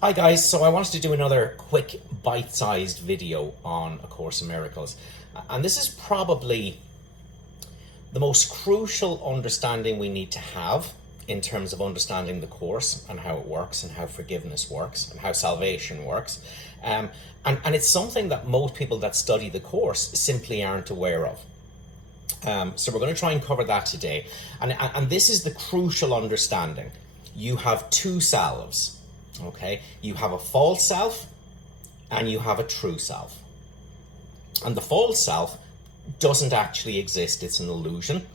Hi guys, so I wanted to do another quick bite-sized video on A Course in Miracles. And this is probably the most crucial understanding we need to have in terms of understanding the Course and how it works and how forgiveness works and how salvation works. And it's something that most people that study the Course simply aren't aware of. So we're going to try and cover that today. And this is the crucial understanding. You have two selves. Okay, you have a false self and you have a true self. And the false self doesn't actually exist, it's an illusion.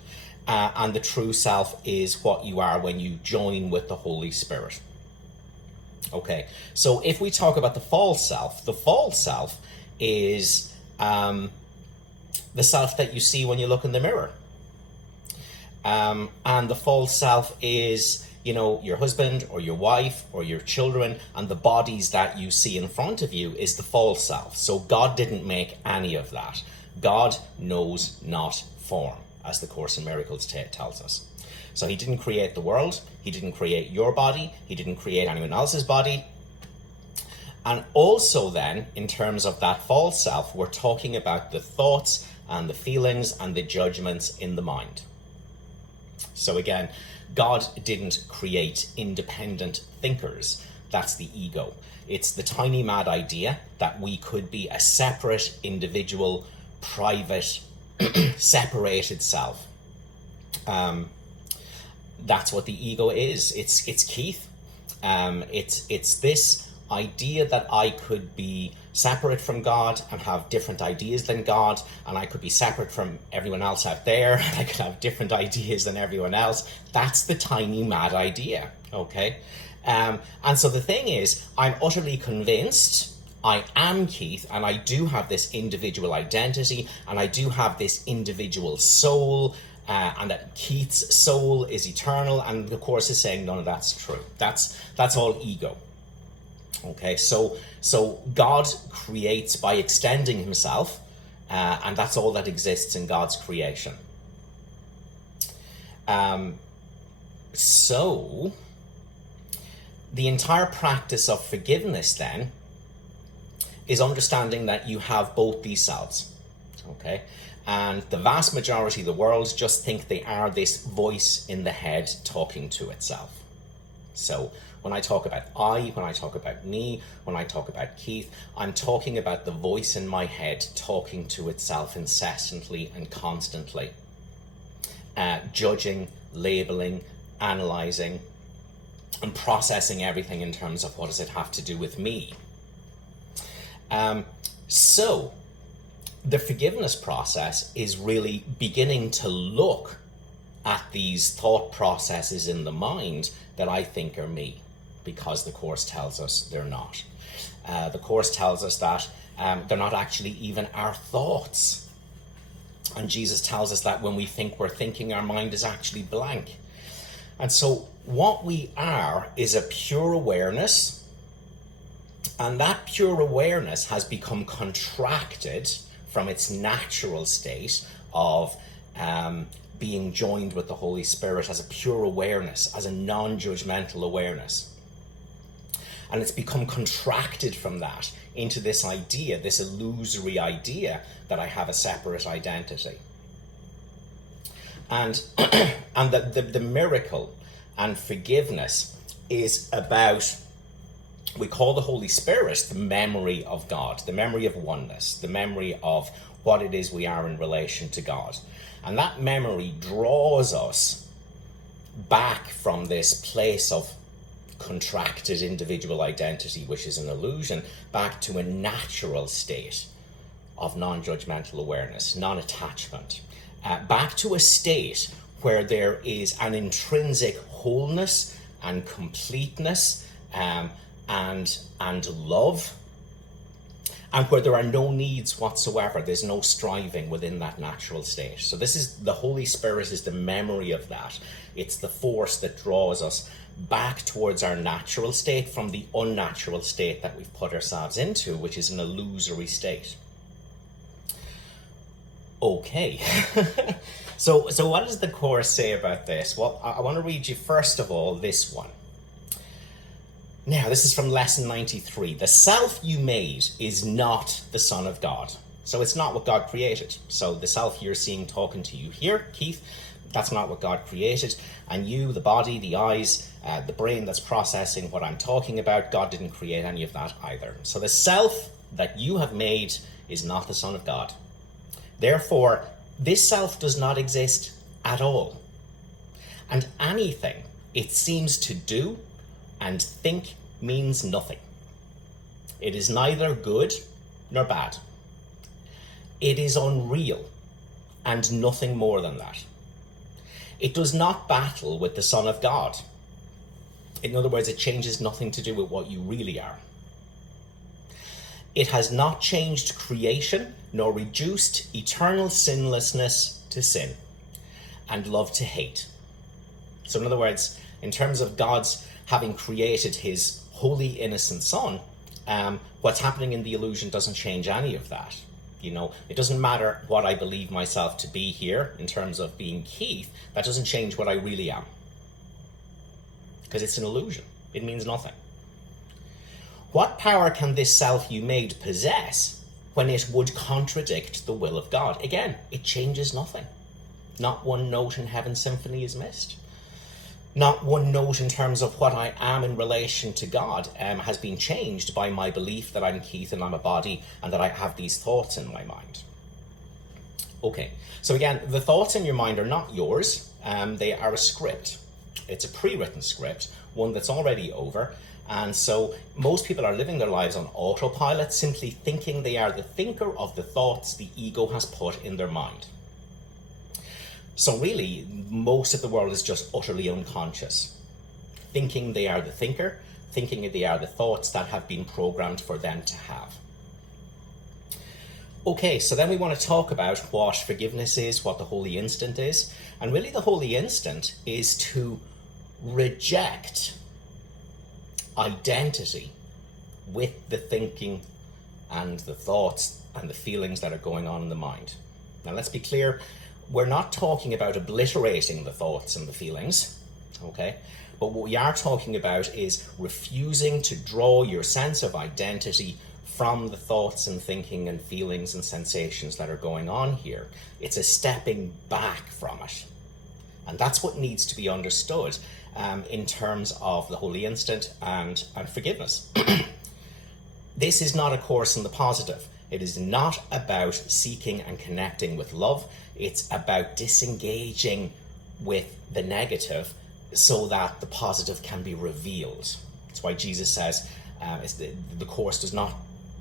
And the true self is what you are when you join with the Holy Spirit. Okay, so if we talk about the false self is the self that you see when you look in the mirror. And the false self is, you know, your husband or your wife or your children, and the bodies that you see in front of you is the false self. So God didn't make any of that. God knows not form, as the Course in Miracles tells us. So he didn't create the world, he didn't create your body, he didn't create anyone else's body. And also then, in terms of that false self, we're talking about the thoughts and the feelings and the judgments in the mind. So again, God didn't create independent thinkers. That's the ego. It's the tiny mad idea that we could be a separate, individual, private, separated self. That's what the ego is. It's Keith. It's this idea that I could be separate from God and have different ideas than God, and I could be separate from everyone else out there, and I could have different ideas than everyone else. That's the tiny mad idea, okay? And so the thing is, I'm utterly convinced I am Keith, and I do have this individual identity, and I do have this individual soul, and that Keith's soul is eternal, and the Course is saying none of that's true. That's all ego. Okay, so God creates by extending himself, and that's all that exists in God's creation. So the entire practice of forgiveness then is understanding that you have both these selves. Okay, and the vast majority of the world just think they are this voice in the head talking to itself. So when I talk about when I talk about me, when I talk about Keith, I'm talking about the voice in my head talking to itself incessantly and constantly, judging, labeling, analyzing, and processing everything in terms of what does it have to do with me. So the forgiveness process is really beginning to look at these thought processes in the mind that I think are me, because the Course tells us they're not. The Course tells us that they're not actually even our thoughts. And Jesus tells us that when we think we're thinking, our mind is actually blank. And so what we are is a pure awareness, and that pure awareness has become contracted from its natural state of being joined with the Holy Spirit as a pure awareness, as a non-judgmental awareness. And it's become contracted from that into this idea, this illusory idea that I have a separate identity. And the miracle and forgiveness is about, we call the Holy Spirit the memory of God, the memory of oneness, the memory of what it is we are in relation to God. And that memory draws us back from this place of contracted individual identity, which is an illusion, back to a natural state of non-judgmental awareness, non-attachment, back to a state where there is an intrinsic wholeness and completeness, and love, and where there are no needs whatsoever. There's no striving within that natural state. So this is, the Holy Spirit is the memory of that. It's the force that draws us back towards our natural state from the unnatural state that we've put ourselves into, which is an illusory state. Okay. So what does the Course say about this? Well, I want to read you first of all this one. Now, this is from lesson 93. The self you made is not the Son of God. So it's not what God created. So the self you're seeing talking to you here, Keith, that's not what God created. And you, the body, the eyes, the brain that's processing what I'm talking about, God didn't create any of that either. So the self that you have made is not the Son of God. Therefore, this self does not exist at all. And anything it seems to do and think means nothing. It is neither good nor bad. It is unreal and nothing more than that. It does not battle with the Son of God. In other words, it changes nothing to do with what you really are. It has not changed creation nor reduced eternal sinlessness to sin and love to hate. So in other words, in terms of God's having created his holy, innocent Son, what's happening in the illusion doesn't change any of that. You know, it doesn't matter what I believe myself to be here in terms of being Keith. That doesn't change what I really am. Because it's an illusion. It means nothing. What power can this self you made possess when it would contradict the will of God? Again, it changes nothing. Not one note in Heaven's symphony is missed. Not one note in terms of what I am in relation to God has been changed by my belief that I'm Keith and I'm a body and that I have these thoughts in my mind. Okay, so again, the thoughts in your mind are not yours. They are a script. It's a pre-written script, one that's already over. And so most people are living their lives on autopilot, simply thinking they are the thinker of the thoughts the ego has put in their mind. So really, most of the world is just utterly unconscious, thinking they are the thinker, thinking they are the thoughts that have been programmed for them to have. Okay, so then we want to talk about what forgiveness is, what the holy instant is. And really the holy instant is to reject identity with the thinking and the thoughts and the feelings that are going on in the mind. Now let's be clear. We're not talking about obliterating the thoughts and the feelings, okay? But what we are talking about is refusing to draw your sense of identity from the thoughts and thinking and feelings and sensations that are going on here. It's a stepping back from it. And that's what needs to be understood in terms of the holy instant and forgiveness. This is not a course in the positive. It is not about seeking and connecting with love. It's about disengaging with the negative so that the positive can be revealed. That's why Jesus says the course does not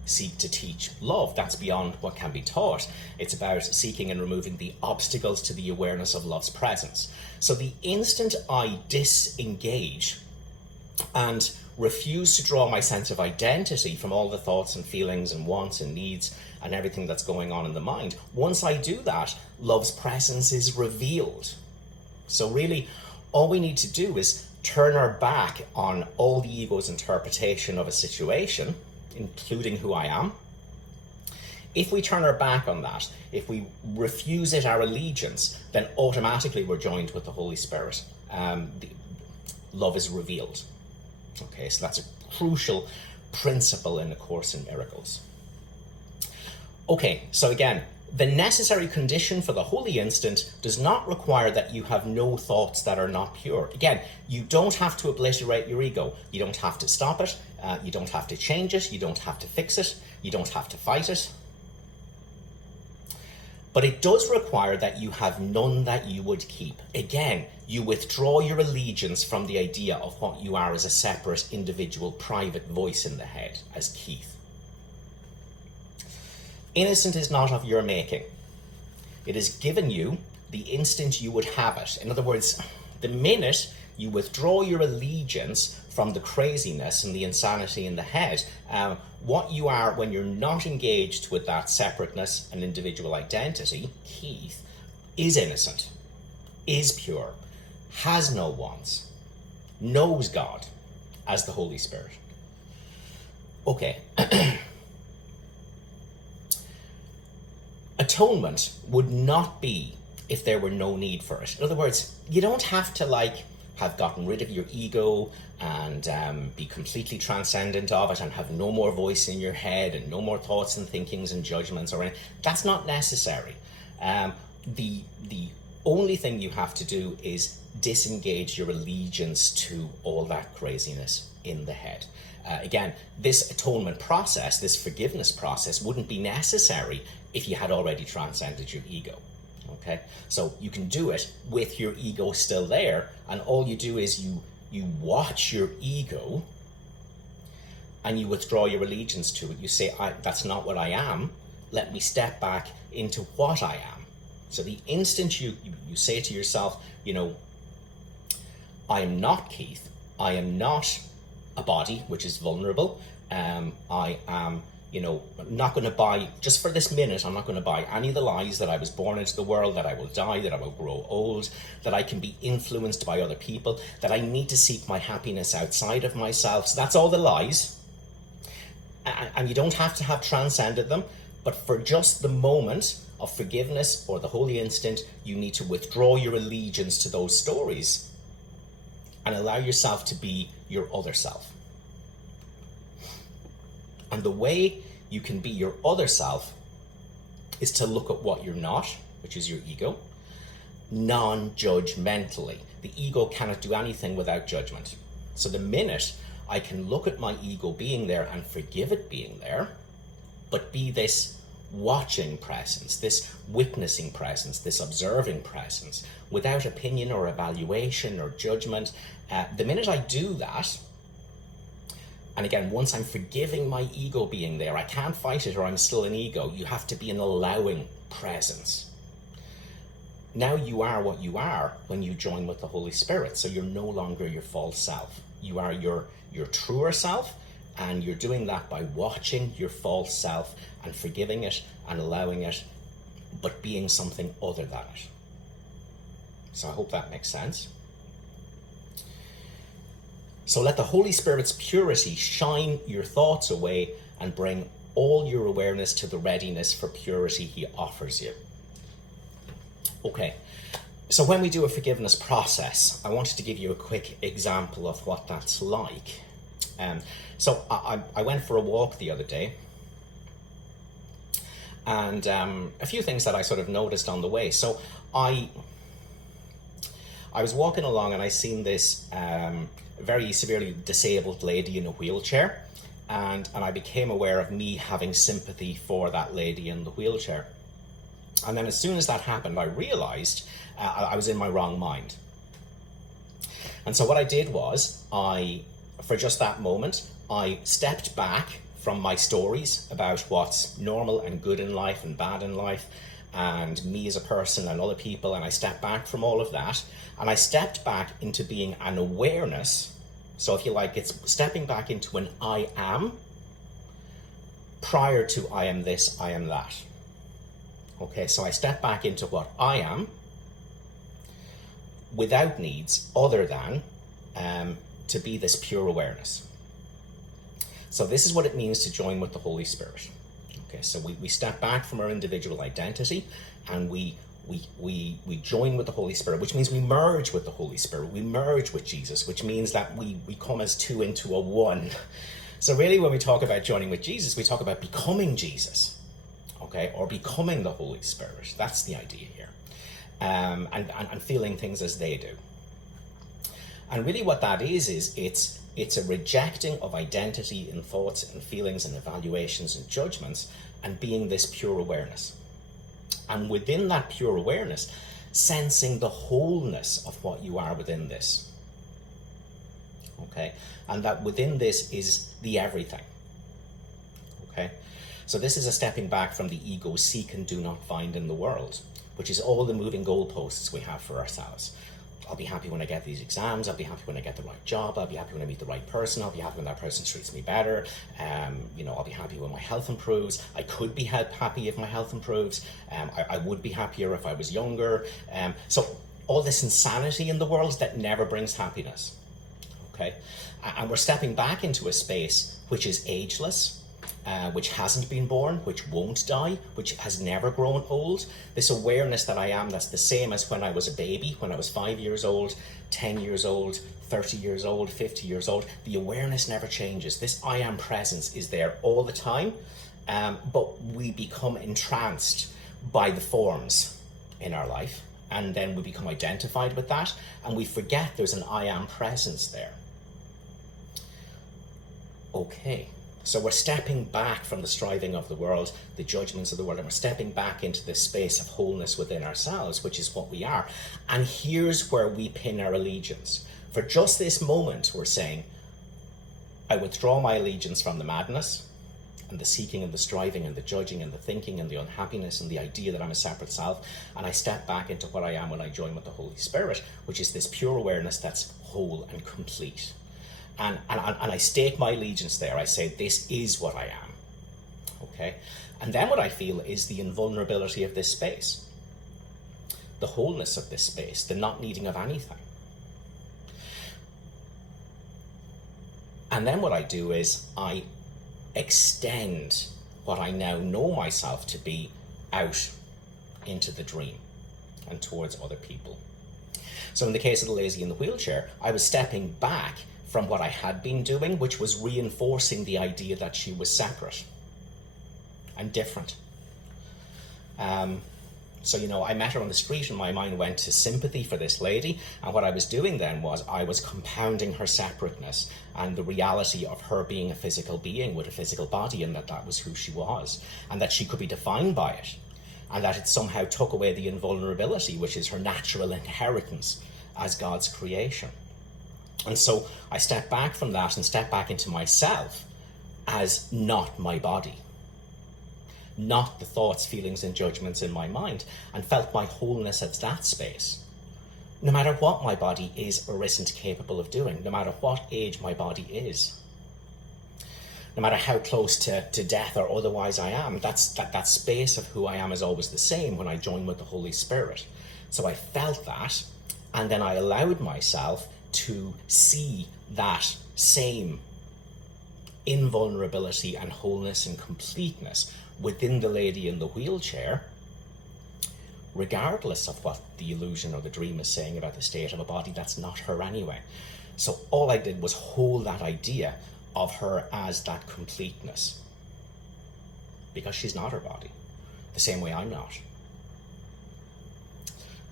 seek to teach love. That's beyond what can be taught. It's about seeking and removing the obstacles to the awareness of love's presence. So the instant I disengage and refuse to draw my sense of identity from all the thoughts and feelings and wants and needs and everything that's going on in the mind, once I do that, love's presence is revealed. So really, all we need to do is turn our back on all the ego's interpretation of a situation, including who I am. If we turn our back on that, if we refuse it our allegiance, then automatically we're joined with the Holy Spirit. Love is revealed. Okay, so that's a crucial principle in A Course in Miracles. Okay, so again, the necessary condition for the holy instant does not require that you have no thoughts that are not pure. Again, you don't have to obliterate your ego. You don't have to stop it. You don't have to change it. You don't have to fix it. You don't have to fight it. But it does require that you have none that you would keep. Again, you withdraw your allegiance from the idea of what you are as a separate, individual, private voice in the head, as Keith. Innocent is not of your making. It is given you the instant you would have it. In other words, the minute you withdraw your allegiance from the craziness and the insanity in the head, what you are when you're not engaged with that separateness and individual identity, Keith, is innocent, is pure, has no wants, knows God as the Holy Spirit. Okay. Atonement would not be if there were no need for it. In other words, you don't have to have gotten rid of your ego and be completely transcendent of it and have no more voice in your head and no more thoughts and thinkings and judgments or anything. That's not necessary. The only thing you have to do is disengage your allegiance to all that craziness in the head. Again, this atonement process, this forgiveness process, wouldn't be necessary if you had already transcended your ego. Okay, so you can do it with your ego still there, and all you do is you watch your ego and you withdraw your allegiance to it. You say, that's not what I am. Let me step back into what I am. So the instant you say to yourself, I am not Keith. I am not a body which is vulnerable. I am, not going to buy, just for this minute, I'm not going to buy any of the lies that I was born into the world, that I will die, that I will grow old, that I can be influenced by other people, that I need to seek my happiness outside of myself. So that's all the lies. And you don't have to have transcended them, but for just the moment of forgiveness or the holy instant, you need to withdraw your allegiance to those stories and allow yourself to be your other self. And the way you can be your other self is to look at what you're not, which is your ego, non-judgmentally. The ego cannot do anything without judgment. So the minute I can look at my ego being there and forgive it being there, but be this watching presence, this witnessing presence, this observing presence, without opinion or evaluation or judgment, the minute I do that, and again, once I'm forgiving my ego being there, I can't fight it or I'm still an ego. You have to be an allowing presence. Now you are what you are when you join with the Holy Spirit. So you're no longer your false self. You are your truer self, and you're doing that by watching your false self and forgiving it and allowing it, but being something other than it. So I hope that makes sense. So let the Holy Spirit's purity shine your thoughts away and bring all your awareness to the readiness for purity he offers you. Okay, so when we do a forgiveness process, I wanted to give you a quick example of what that's like. So I went for a walk the other day, and a few things that I sort of noticed on the way. So I was walking along and I seen this very severely disabled lady in a wheelchair, and I became aware of me having sympathy for that lady in the wheelchair. And then as soon as that happened, I realized I was in my wrong mind. And so what I did was, for just that moment, I stepped back from my stories about what's normal and good in life and bad in life, and me as a person and other people, and I stepped back from all of that, and I stepped back into being an awareness. So if you like, it's stepping back into an I am prior to I am this, I am that. Okay, so I step back into what I am without needs other than to be this pure awareness. So this is what it means to join with the Holy Spirit. Okay, so we step back from our individual identity and we join with the Holy Spirit, which means we merge with the Holy Spirit. We merge with Jesus, which means that we come as two into a one. So really, when we talk about joining with Jesus, we talk about becoming Jesus, okay, or becoming the Holy Spirit. That's the idea here, and feeling things as they do. And really, what that is it's a rejecting of identity in thoughts and feelings and evaluations and judgments, and being this pure awareness. And within that pure awareness, sensing the wholeness of what you are within this. Okay? And that within this is the everything. Okay? So this is a stepping back from the ego seek and do not find in the world, which is all the moving goalposts we have for ourselves. I'll be happy when I get these exams. I'll be happy when I get the right job. I'll be happy when I meet the right person. I'll be happy when that person treats me better. I'll be happy when my health improves. I could be happy if my health improves. I would be happier if I was younger. So all this insanity in the world that never brings happiness. Okay, and we're stepping back into a space which is ageless, which hasn't been born, which won't die, which has never grown old. This awareness that I am, that's the same as when I was a baby, when I was 5 years old, 10 years old, 30 years old, 50 years old. The awareness never changes. This I am presence is there all the time, but we become entranced by the forms in our life, and then we become identified with that, and we forget there's an I am presence there. Okay. So we're stepping back from the striving of the world, the judgments of the world, and we're stepping back into this space of wholeness within ourselves, which is what we are. And here's where we pin our allegiance. For just this moment, we're saying, I withdraw my allegiance from the madness and the seeking and the striving and the judging and the thinking and the unhappiness and the idea that I'm a separate self, and I step back into what I am when I join with the Holy Spirit, which is this pure awareness that's whole and complete. And I stake my allegiance there. I say, this is what I am. Okay? And then what I feel is the invulnerability of this space. The wholeness of this space. The not needing of anything. And then what I do is I extend what I now know myself to be out into the dream and towards other people. So in the case of the lazy in the wheelchair, I was stepping back from what I had been doing, which was reinforcing the idea that she was separate and different. So, I met her on the street and my mind went to sympathy for this lady. And what I was doing then was I was compounding her separateness and the reality of her being a physical being with a physical body, and that was who she was, and that she could be defined by it, and that it somehow took away the invulnerability, which is her natural inheritance as God's creation. And so I stepped back from that and stepped back into myself as not my body, not the thoughts, feelings, and judgments in my mind, and felt my wholeness as that space. No matter what my body is or isn't capable of doing, no matter what age my body is, no matter how close to death or otherwise I am, that space of who I am is always the same when I join with the Holy Spirit. So I felt that, and then I allowed myself to see that same invulnerability and wholeness and completeness within the lady in the wheelchair, regardless of what the illusion or the dream is saying about the state of a body that's not her anyway. So all I did was hold that idea of her as that completeness, because she's not her body, the same way I'm not.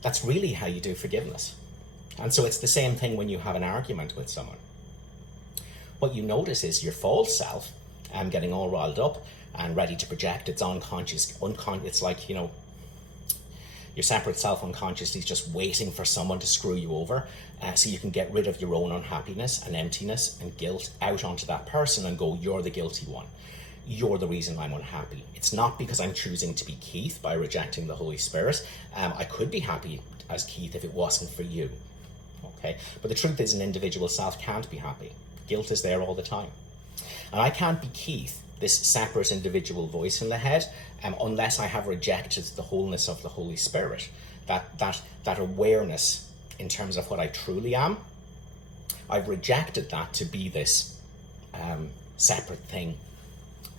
That's really how you do forgiveness. And so it's the same thing when you have an argument with someone. What you notice is your false self getting all riled up and ready to project its unconscious. It's like, your separate self unconsciously is just waiting for someone to screw you over, so you can get rid of your own unhappiness and emptiness and guilt out onto that person and go, you're the guilty one. You're the reason I'm unhappy. It's not because I'm choosing to be Keith by rejecting the Holy Spirit. I could be happy as Keith if it wasn't for you. Okay, but the truth is an individual self can't be happy. Guilt is there all the time. And I can't be Keith, this separate individual voice in the head, unless I have rejected the wholeness of the Holy Spirit, that awareness in terms of what I truly am. I've rejected that to be this separate thing,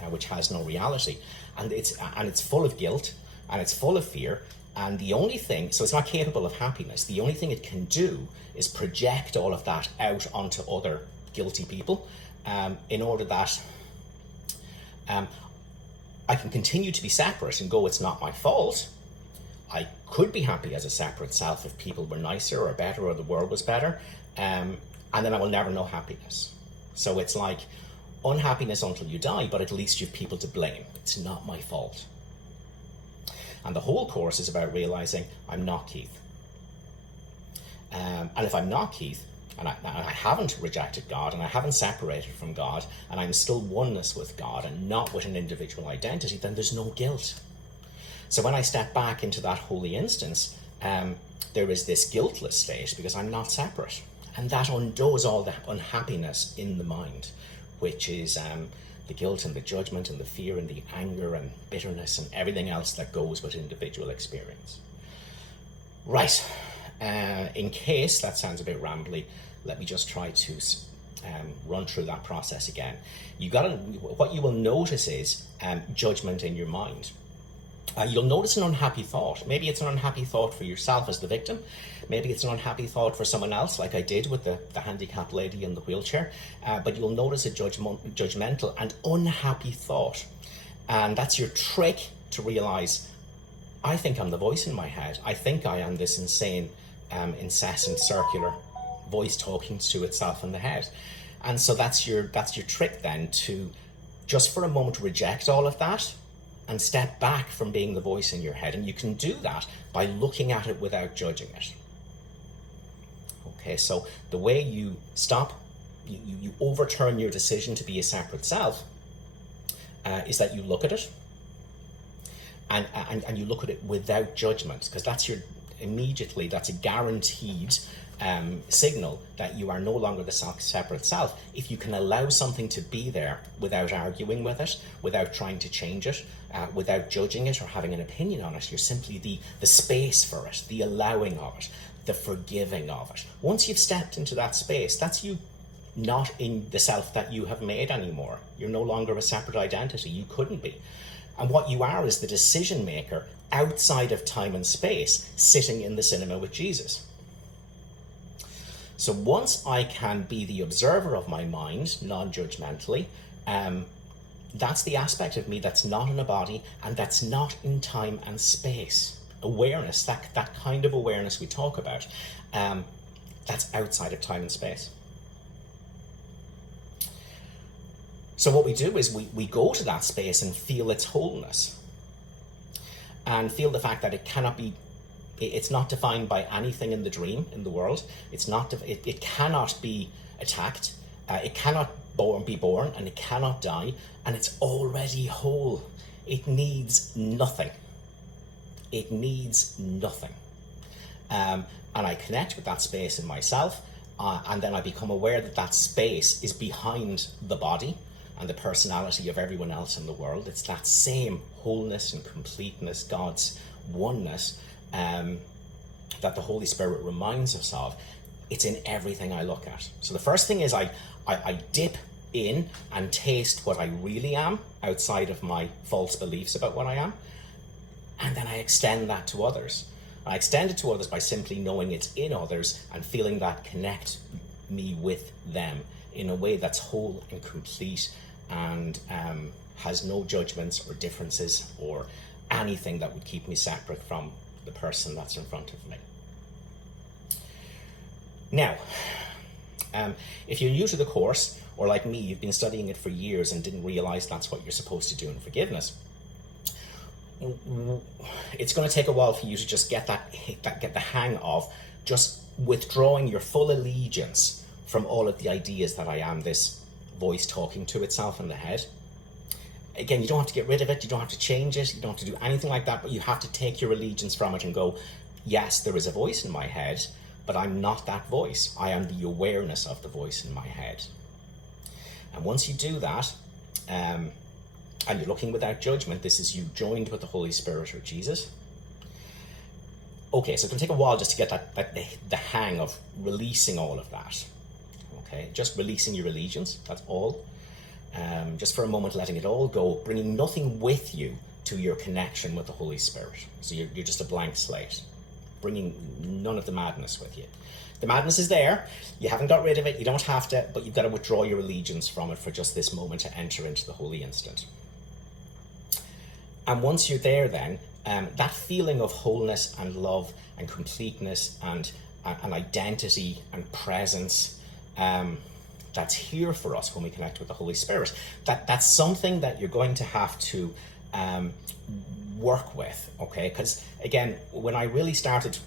which has no reality, and it's full of guilt and it's full of fear. And the only thing, so it's not capable of happiness. The only thing it can do is project all of that out onto other guilty people, in order that I can continue to be separate and go, it's not my fault. I could be happy as a separate self if people were nicer or better or the world was better, and then I will never know happiness. So it's like unhappiness until you die, but at least you have people to blame. It's not my fault. And the whole course is about realizing I'm not Keith. And if I'm not Keith, and I haven't rejected God, and I haven't separated from God, and I'm still oneness with God and not with an individual identity, then there's no guilt. So when I step back into that holy instance, there is this guiltless state because I'm not separate. And that undoes all the unhappiness in the mind, which is the guilt and the judgment and the fear and the anger and bitterness and everything else that goes with individual experience. Right, in case that sounds a bit rambly, let me just try to run through that process again. What you will notice is judgment in your mind. You'll notice an unhappy thought. Maybe it's an unhappy thought for yourself as the victim. Maybe it's an unhappy thought for someone else, like I did with the handicapped lady in the wheelchair. But you'll notice a judgmental and unhappy thought. And that's your trick to realize, I think I'm the voice in my head. I think I am this insane, incessant, circular voice talking to itself in the head. And so that's your trick then, to just for a moment reject all of that and step back from being the voice in your head. And you can do that by looking at it without judging it. Okay, so the way you stop, you overturn your decision to be a separate self, is that you look at it, and you look at it without judgment, because that's a guaranteed signal that you are no longer the separate self. If you can allow something to be there without arguing with it, without trying to change it, without judging it or having an opinion on it, you're simply the space for it, the allowing of it, the forgiving of it. Once you've stepped into that space, that's you not in the self that you have made anymore. You're no longer a separate identity. You couldn't be. And what you are is the decision maker outside of time and space, sitting in the cinema with Jesus. So once I can be the observer of my mind, non-judgmentally, that's the aspect of me that's not in a body and that's not in time and space. Awareness, that kind of awareness we talk about, that's outside of time and space. So what we do is we go to that space and feel its wholeness, and feel the fact that it's not defined by anything in the dream, in the world. It cannot be attacked. It cannot be born, and it cannot die, and it's already whole. It needs nothing. It needs nothing. And I connect with that space in myself, and then I become aware that space is behind the body and the personality of everyone else in the world. It's that same wholeness and completeness, God's oneness, that the Holy Spirit reminds us of. It's in everything I look at. So the first thing is I dip in and taste what I really am outside of my false beliefs about what I am. And then I extend that to others. I extend it to others by simply knowing it's in others and feeling that connect me with them in a way that's whole and complete and has no judgments or differences or anything that would keep me separate from the person that's in front of me. Now, if you're new to the course, or like me, you've been studying it for years and didn't realize that's what you're supposed to do in forgiveness, it's going to take a while for you to just get the hang of just withdrawing your full allegiance from all of the ideas that I am this voice talking to itself in the head. Again, you don't have to get rid of it, you don't have to change it, you don't have to do anything like that, but you have to take your allegiance from it and go, yes, there is a voice in my head, but I'm not that voice. I am the awareness of the voice in my head. And once you do that, and you're looking without judgment, this is you joined with the Holy Spirit or Jesus. Okay, so it's going to take a while just to get the hang of releasing all of that. Okay, just releasing your allegiance, that's all. Just for a moment, letting it all go, bringing nothing with you to your connection with the Holy Spirit. So you're just a blank slate, bringing none of the madness with you. The madness is there, you haven't got rid of it, you don't have to, but you've got to withdraw your allegiance from it for just this moment to enter into the holy instant. And once you're there then, that feeling of wholeness and love and completeness and identity and presence, that's here for us when we connect with the Holy Spirit, that's something that you're going to have to work with, okay? Because again, when I really started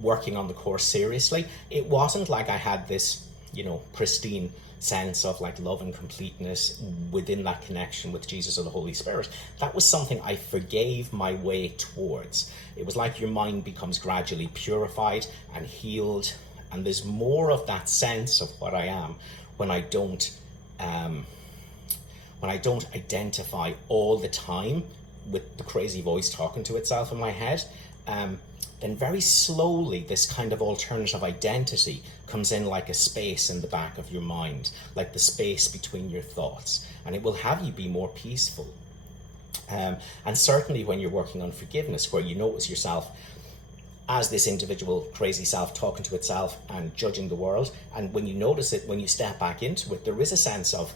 working on the course seriously, it wasn't like I had this, pristine sense of like love and completeness within that connection with Jesus or the Holy Spirit. That was something I forgave my way towards. It was like your mind becomes gradually purified and healed, and there's more of that sense of what I am when I don't identify all the time with the crazy voice talking to itself in my head, then very slowly this kind of alternative identity comes in like a space in the back of your mind, like the space between your thoughts, and it will have you be more peaceful. And certainly when you're working on forgiveness, where you notice yourself as this individual crazy self talking to itself and judging the world, and when you notice it, when you step back into it, there is a sense of,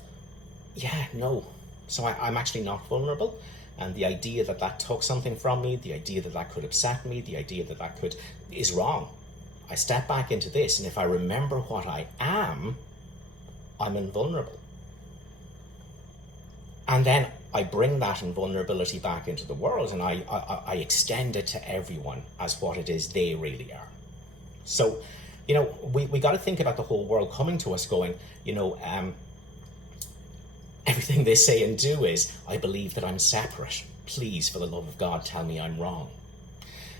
yeah, no, so I'm actually not vulnerable. And the idea that that took something from me, the idea that that could upset me, the idea that that could, is wrong. I step back into this, and if I remember what I am, I'm invulnerable. And then I bring that invulnerability back into the world, and I extend it to everyone as what it is they really are. So, you know, we got to think about the whole world coming to us going, you know, everything they say and do is, I believe that I'm separate. Please, for the love of God, tell me I'm wrong.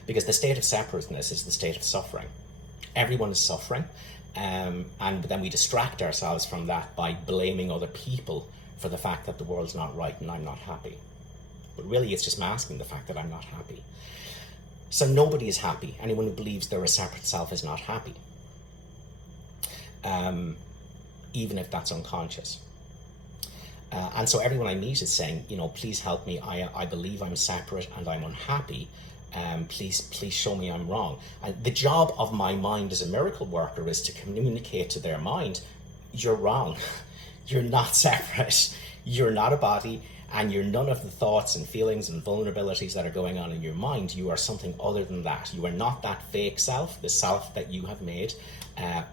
Because the state of separateness is the state of suffering. Everyone is suffering, and then we distract ourselves from that by blaming other people for the fact that the world's not right and I'm not happy. But really, it's just masking the fact that I'm not happy. So nobody is happy. Anyone who believes they're a separate self is not happy, even if that's unconscious. And so everyone I meet is saying, you know, please help me. I believe I'm separate and I'm unhappy. Please show me I'm wrong. And the job of my mind as a miracle worker is to communicate to their mind, you're wrong. You're not separate. You're not a body, and you're none of the thoughts and feelings and vulnerabilities that are going on in your mind. You are something other than that. You are not that fake self, the self that you have made.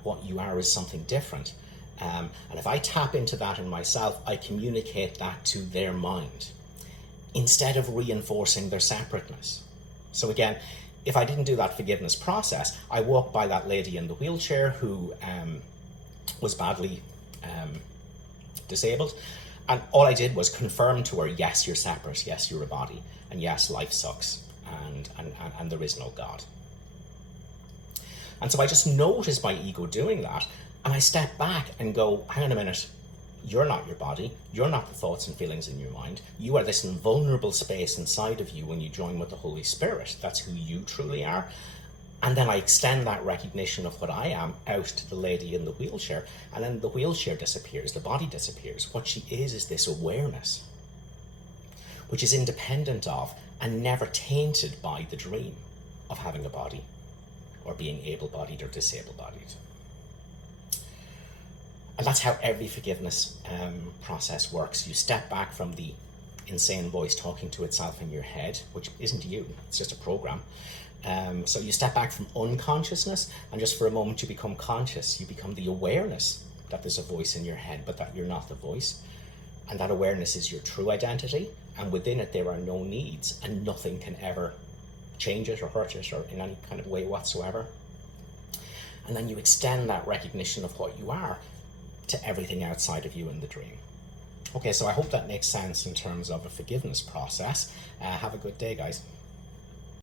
What you are is something different. And if I tap into that in myself, I communicate that to their mind instead of reinforcing their separateness. So again, if I didn't do that forgiveness process, I walked by that lady in the wheelchair who was badly disabled, and all I did was confirm to her, yes, you're separate, yes, you're a body, and yes, life sucks, and there is no God. And so I just noticed my ego doing that, and I step back and go, hang on a minute, you're not your body, you're not the thoughts and feelings in your mind, you are this invulnerable space inside of you when you join with the Holy Spirit. That's who you truly are. And then I extend that recognition of what I am out to the lady in the wheelchair, and then the wheelchair disappears, the body disappears. What she is this awareness, which is independent of and never tainted by the dream of having a body or being able-bodied or disable-bodied. And that's how every forgiveness process works. You step back from the insane voice talking to itself in your head, which isn't you, it's just a program. So you step back from unconsciousness, and just for a moment you become conscious. You become the awareness that there's a voice in your head, but that you're not the voice. And that awareness is your true identity, and within it there are no needs, and nothing can ever change it or hurt it or in any kind of way whatsoever. And then you extend that recognition of what you are to everything outside of you in the dream. Okay, so I hope that makes sense in terms of a forgiveness process. Have a good day, guys.